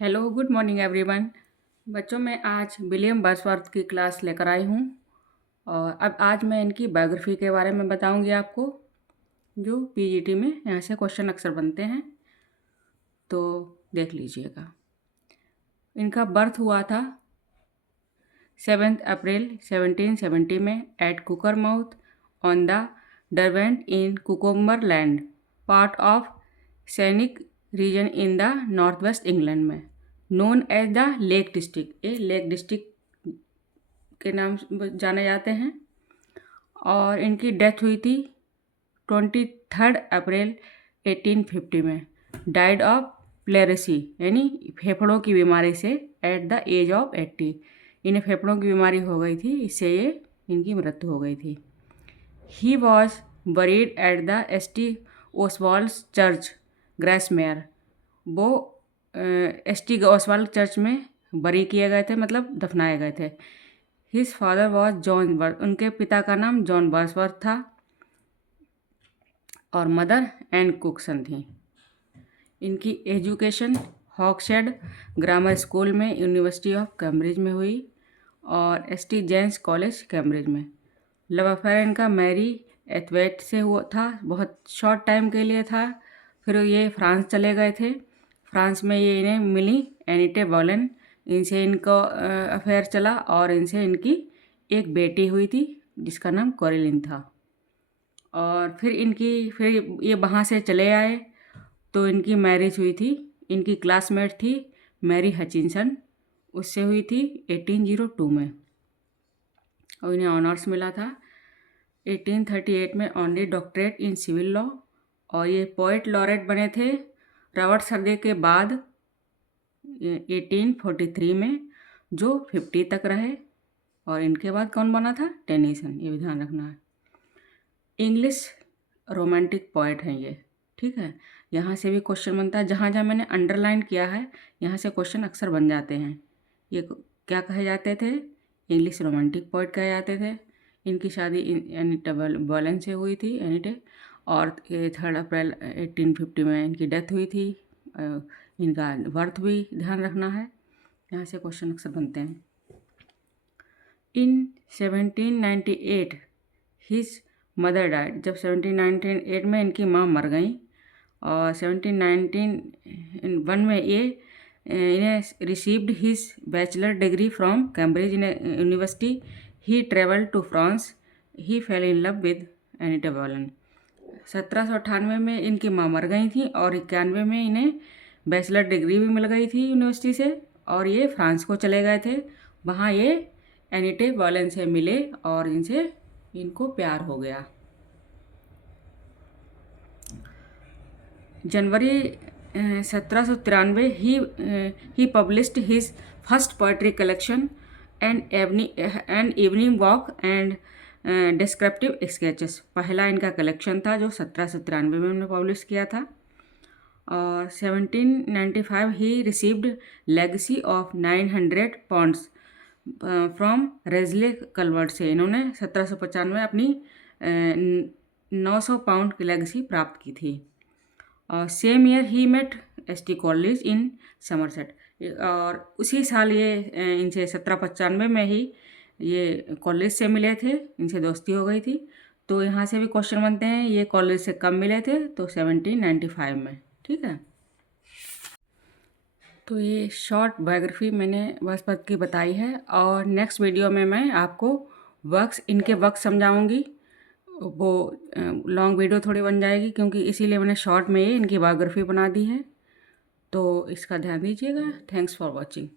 Hello good morning everyone. बच्चों मैं आज विलियम वर्ड्सवर्थ की क्लास लेकर आई हूँ और अब आज मैं इनकी बायोग्राफी के बारे में बताऊँगी आपको, जो पीजीटी में यहाँ से क्वेश्चन अक्सर बनते हैं, तो देख लीजिएगा। इनका बर्थ हुआ था 7 अप्रैल 1770 में at Cockermouth on the Derwent in Cumberland, part of scenic region in the North West England में, known as the Lake District. ये लेक डिस्ट्रिक्ट के नाम से जाने जाते हैं। और इनकी डेथ हुई थी 23 अप्रैल 1850 में, डाइड ऑफ प्लेरेसी यानी फेफड़ों की बीमारी से एट द एज ऑफ 80। इन्हें फेफड़ों की बीमारी हो गई थी, इससे ये इनकी मृत्यु हो गई थी। He was buried at the ST. Oswald church Grasmere. वो एस.टी. ओसवाल्ड चर्च में बरी किए गए थे, मतलब दफनाए गए थे। His father was John worth, उनके पिता का नाम जॉन वर्ड्सवर्थ था और मदर एन कुकसन थी। इनकी एजुकेशन हॉक्सहेड ग्रामर स्कूल में, यूनिवर्सिटी ऑफ कैम्ब्रिज में हुई और एस.टी. जेम्स कॉलेज कैम्ब्रिज में। लव अफेयर इनका मैरी एथवेट से हुआ था, बहुत शॉर्ट टाइम के लिए था। फिर ये फ्रांस चले गए थे। फ्रांस में ये इन्हें मिली एनीटे बोलेन, इनसे इनका अफेयर चला और इनसे इनकी एक बेटी हुई थी जिसका नाम कोरिलिन था। और फिर ये वहाँ से चले आए तो इनकी मैरिज हुई थी। इनकी क्लासमेट थी मैरी हचिनसन, उससे हुई थी 1802 में और इन्हें ऑनर्स मिला था। 1838 में honorary doctorate in civil law और ये पोएट लॉरेट बने थे रॉबर्ट सर्दे के बाद 1843 में, जो 50 तक रहे। और इनके बाद कौन बना था? टेनीसन, ये भी ध्यान रखना है। इंग्लिश रोमांटिक पोएट हैं ये, ठीक है। यहाँ से भी क्वेश्चन बनता है, जहाँ जहाँ मैंने अंडरलाइन किया है यहाँ से क्वेश्चन अक्सर बन जाते हैं। ये क्या कहे जाते थे? इंग्लिश रोमांटिक पोएट कहे जाते थे। इनकी शादी एनीटा बोलेन से हुई थी, एनीटे, और 3 अप्रैल 1850 में इनकी डेथ हुई थी। इनका बर्थ भी ध्यान रखना है, यहाँ से क्वेश्चन अक्सर बनते हैं। इन 1798 हिज मदर डाइड, जब 1798 में इनकी माँ मर गई और 1791 में ये इन्हें received his bachelor degree from Cambridge University. He travel to France, he fell in love with Anita Bolen. 1798 में इनकी माँ मर गई थी और 91 में इन्हें बैचलर डिग्री भी मिल गई थी यूनिवर्सिटी से और ये फ्रांस को चले गए थे। वहाँ ये एनीटे बोलेन से मिले और इनसे इनको प्यार हो गया। January 1793 he published his first poetry collection An Evening Walk and Descriptive Sketches. पहला इनका कलेक्शन था जो 1793 में उन्होंने पब्लिश किया था। और 1795 he received legacy of 900 pounds from Raisley Calvert से। इन्होंने 1795 अपनी 900 पाउंड की लेगेसी प्राप्त की थी। और सेम ईयर ही met S T. College in Somerset, और उसी साल ये इनसे 1795 में ही ये कॉलेज से मिले थे, इनसे दोस्ती हो गई थी। तो यहाँ से भी क्वेश्चन बनते हैं, ये कॉलेज से कब मिले थे? तो 1795 में, ठीक है। तो ये शॉर्ट बायोग्राफी मैंने वर्ड्सवर्थ की बताई है और नेक्स्ट वीडियो में मैं आपको इनके वर्क्स समझाऊंगी। वो लॉन्ग वीडियो थोड़ी बन जाएगी क्योंकि इसीलिए मैंने शॉर्ट में ये इनकी बायोग्राफी बना दी है। तो इसका ध्यान दीजिएगा। Thanks for watching.